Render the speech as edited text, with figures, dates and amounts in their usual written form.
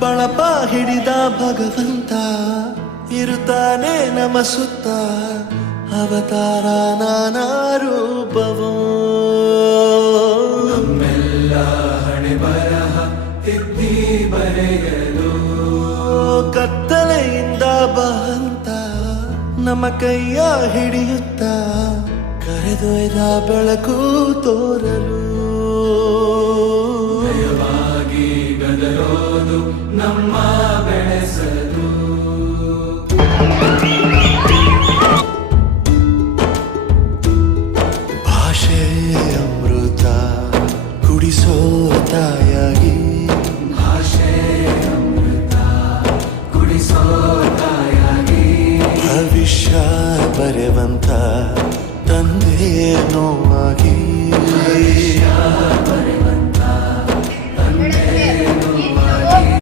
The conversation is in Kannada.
ಬಳಪ ಹಿಡಿದ ಭಗವಂತ ಇರುತ್ತಾನೆ ನಮ ಸುತ್ತ ಅವತಾರ ನಾನಾ ರೂಪವೋ ನಮ್ಮೆಲ್ಲ ಹಣೆ ಬರಹ ತಿದ್ದಿ ಬರೆಯಲು ಕತ್ತಲೆಯಿಂದ ಬಹಂತ ನಮ್ಮ ಕೈಯ ಹಿಡಿಯುತ್ತ ಕರೆದೊಯ್ದ ಬೆಳಕು ತೋರಲು ಭಯವಾಗಿ ಗದರೋದು ನಮ್ಮ ಬೆಳೆಸಲು ಭಾಷೆ ಅಮೃತ ಕುಡಿಸೋ ತಾಯಾಗಿ ಭಾಷೆ ಅಮೃತ ಕುಡಿಸೋ ತಾಯಾಗಿ ಭವಿಷ್ಯ ಬರೆವಂತ ತಂದೆ ನೋವಾಗಿ